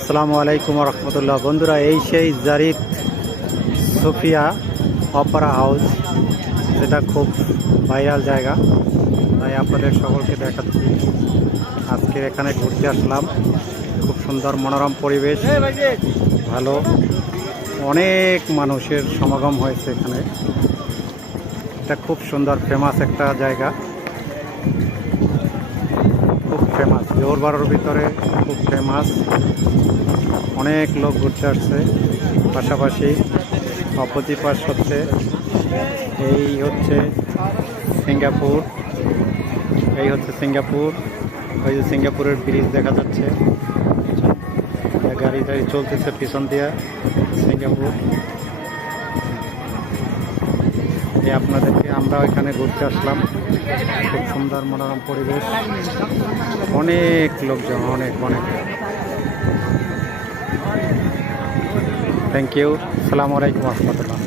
আসসালামু আলাইকুম রহমতুল্লাহ। বন্ধুরা, এই সেই জারিফ সোফিয়া অপেরা হাউস, যেটা খুব ভাইরাল জায়গা, তাই আপনাদের সকলকে দেখাচ্ছি। আজকে এখানে ঘুরতে আসলাম। খুব সুন্দর মনোরম পরিবেশ, ভালো, অনেক মানুষের সমাগম হয়েছে এখানে। এটা খুব সুন্দর ফেমাস একটা জায়গা, খুব ফেমাস, জোহরবাড়ার ভিতরে খুব ফেমাস। অনেক লোক ঘুরতে আসছে। পাশাপাশি অপোজিট পাশ হচ্ছে এই হচ্ছে সিঙ্গাপুর, এই হচ্ছে সিঙ্গাপুর। ওই যে সিঙ্গাপুরের ব্রিজ দেখা যাচ্ছে, গাড়ি টাড়ি চলতেছে পিছন দিয়ে। সিঙ্গাপুর এই আপনাদেরকে আমরা এখানে ঘুরতে আসলাম। খুব সুন্দর মনোরম পরিবেশ, অনেক লোকজন, অনেক অনেক। Thank you. আসসালামু আলাইকুম রহমতুল্লাহ।